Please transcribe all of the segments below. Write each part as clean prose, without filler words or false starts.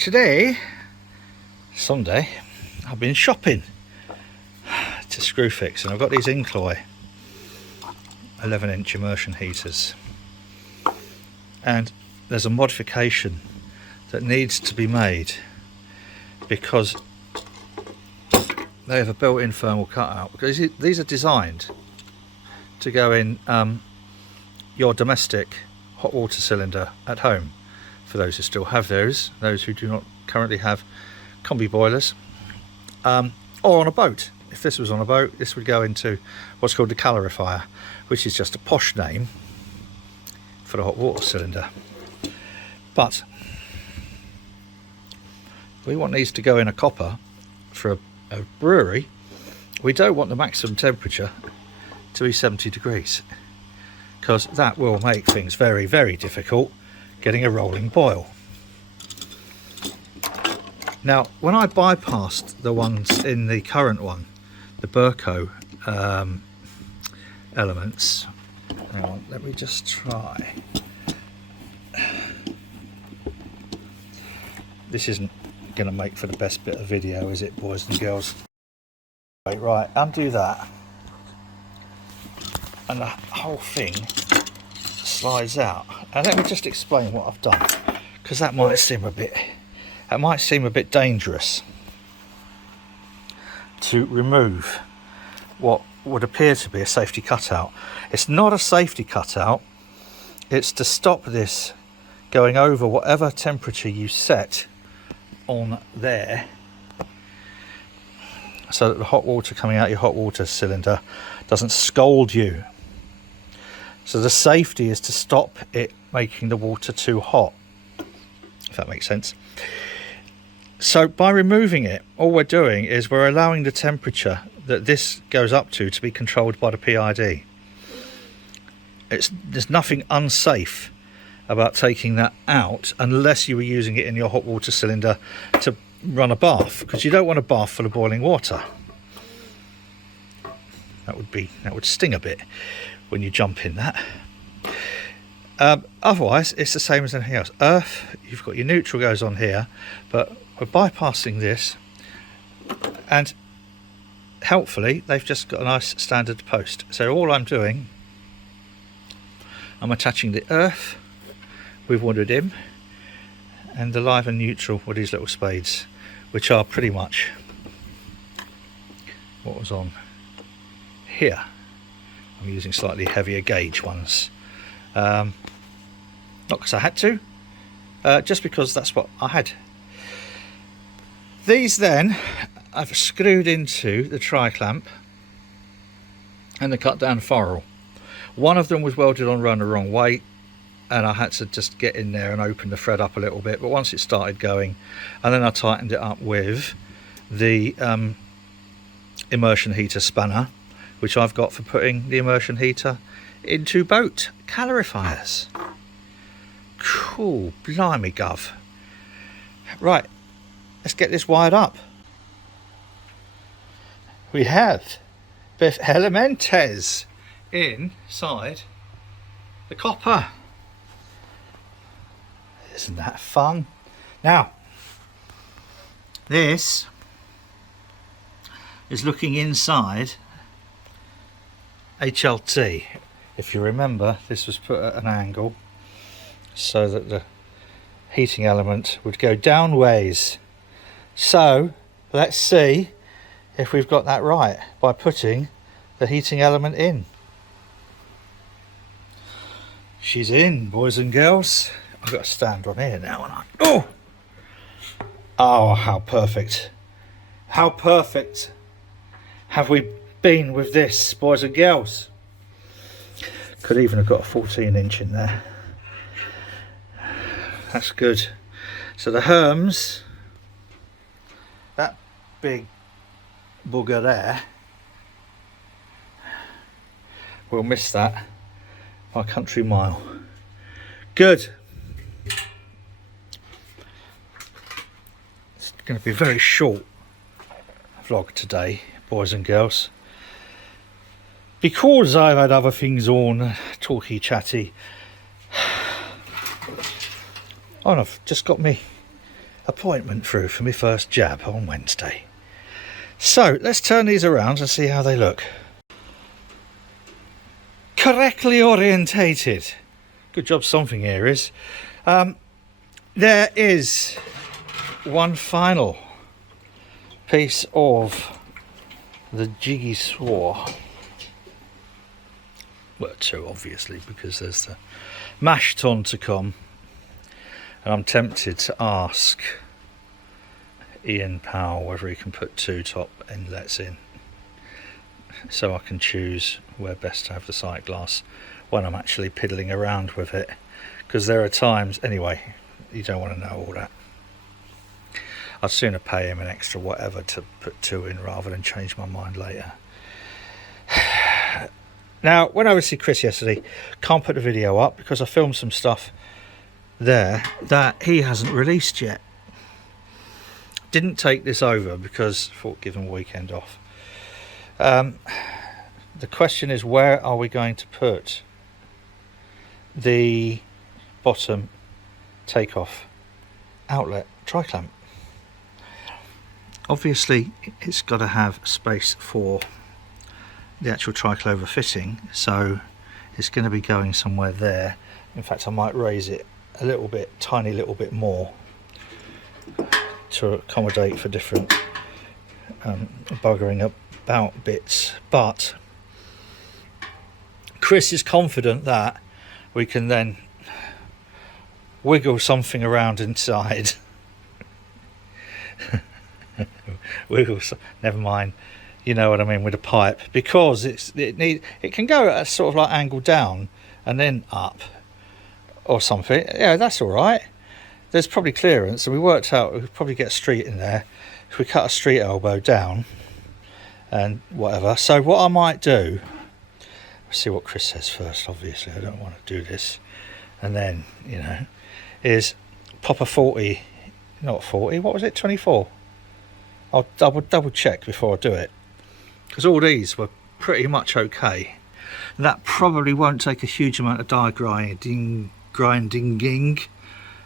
Today, Sunday, I've been shopping to screw fix, and I've got these Incloy 11-inch immersion heaters, and there's a modification that needs to be made because they have a built-in thermal cutout, because these are designed to go in your domestic hot water cylinder at home, for those who still have those who do not currently have combi boilers, or on a boat. If this was on a boat, this would go into what's called the calorifier, which is just a posh name for the hot water cylinder. But we want these to go in a copper for a brewery. We don't want the maximum temperature to be 70 degrees, because that will make things very, very difficult getting a rolling boil. Now, when I bypassed the ones in the current one, the Burco elements, hang on, let me just try. This isn't going to make for the best bit of video, is it, boys and girls? Right, undo that, and the whole thing slides out. And let me just explain what I've done, because that might seem a bit dangerous to remove what would appear to be a safety cutout. It's not a safety cutout, it's to stop this going over whatever temperature you set on there, so that the hot water coming out your hot water cylinder doesn't scald you. So the safety is to stop it making the water too hot, if that makes sense. So by removing it, all we're doing is we're allowing the temperature that this goes up to be controlled by the PID. There's nothing unsafe about taking that out, unless you were using it in your hot water cylinder to run a bath, because you don't want a bath full of boiling water. That would sting a bit when you jump in that. Otherwise, it's the same as anything else. Earth, you've got your neutral goes on here, but we're bypassing this, and helpfully they've just got a nice standard post. So all I'm doing, I'm attaching the earth with wooded in, and the live and neutral with these little spades, which are pretty much what was on here. I'm using slightly heavier gauge ones, not because I had to, just because that's what I had. These then I've screwed into the tri-clamp and the cut down ferrule. One of them was welded on run the wrong way, and I had to just get in there and open the thread up a little bit, but once it started going, and then I tightened it up with the immersion heater spanner, which I've got for putting the immersion heater into boat calorifiers. Cool, blimey gov. Right, let's get this wired up. We have both Valentines inside the copper. Isn't that fun? Now, this is looking inside HLT. If you remember, this was put at an angle so that the heating element would go downways. So let's see if we've got that right by putting the heating element in. She's in, boys and girls. I've got to stand on here now, and oh, how perfect. How perfect have we been with this, boys and girls? Could even have got a 14-inch in there. That's good. So the Herms, that big bugger there, we'll miss that by country mile. Good. It's going to be a very short vlog today, boys and girls, because I've had other things on, talky chatty. Oh, and I've just got me appointment through for my first jab on Wednesday. So let's turn these around and see how they look. Correctly orientated. Good job something here is. There is one final piece of the jiggy swore. Well, two obviously, because there's the mash tun to come. And I'm tempted to ask Ian Powell whether he can put 2 top inlets in, so I can choose where best to have the sight glass when I'm actually piddling around with it, because there are times, anyway, you don't want to know all that. I'd sooner pay him an extra whatever to put 2 in rather than change my mind later. Now, when I was see Chris yesterday, can't put the video up because I filmed some stuff there that he hasn't released yet. Didn't take this over because thought give him a weekend off. The question is, where are we going to put the bottom takeoff outlet tri-clamp? Obviously it's got to have space for the actual triclover fitting, so it's going to be going somewhere there. In fact, I might raise it a little bit, tiny little bit more, to accommodate for different buggering about bits. But Chris is confident that we can then wiggle something around inside. Never mind, you know what I mean, with a pipe, because it can go at a sort of like angle down and then up or something. Yeah, that's all right. There's probably clearance, and we worked out we could probably get a street in there if we cut a street elbow down and whatever. So what I might do, let's see what Chris says first. Obviously I don't want to do this and then, you know, is pop a 40, not 40, what was it, 24. I'll double check before I do it, because all these were pretty much okay. That probably won't take a huge amount of die grinding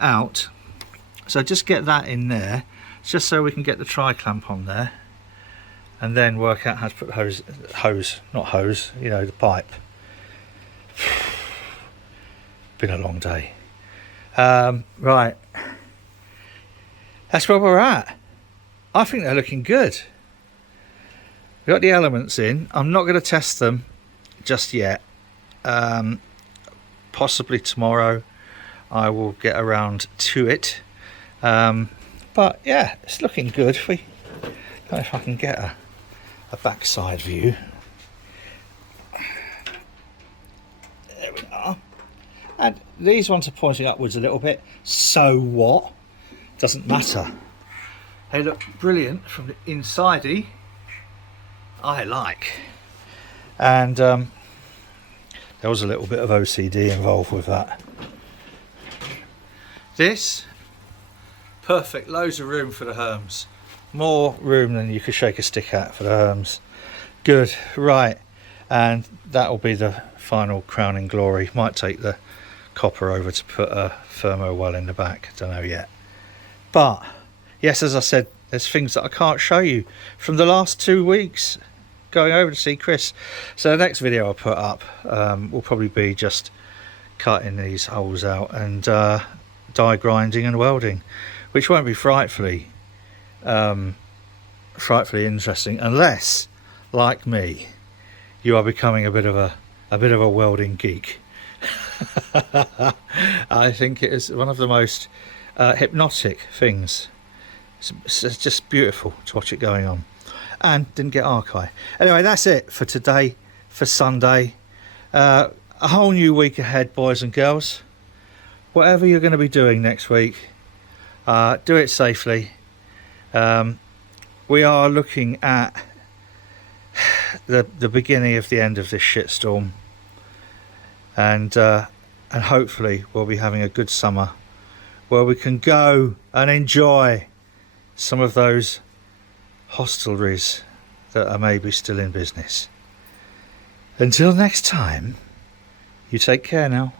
out, so just get that in there just so we can get the tri-clamp on there, and then work out how to put the pipe. Been a long day. Right, that's where we're at. I think they're looking good. We've got the elements in. I'm not going to test them just yet. Possibly tomorrow I will get around to it. But yeah, it's looking good. I don't know if I can get a backside view. There we are. And these ones are pointing upwards a little bit. So what? Doesn't matter. They look brilliant from the inside-y. I like. And there was a little bit of OCD involved with that. This, perfect, loads of room for the Herms. More room than you could shake a stick at for the Herms. Good, right. And that'll be the final crowning glory. Might take the copper over to put a thermo well in the back, don't know yet. But yes, as I said, there's things that I can't show you from the last 2 weeks going over to see Chris. So the next video I put up will probably be just cutting these holes out and die grinding and welding, which won't be frightfully interesting unless, like me, you are becoming a bit of a welding geek. I think it is one of the most hypnotic things. It's just beautiful to watch it going on. And didn't get archive. Anyway, that's it for today, for Sunday. A whole new week ahead, boys and girls. Whatever you're going to be doing next week, do it safely. We are looking at the beginning of the end of this shitstorm, and hopefully we'll be having a good summer where we can go and enjoy some of those hostelries that are maybe still in business. Until next time, you take care now.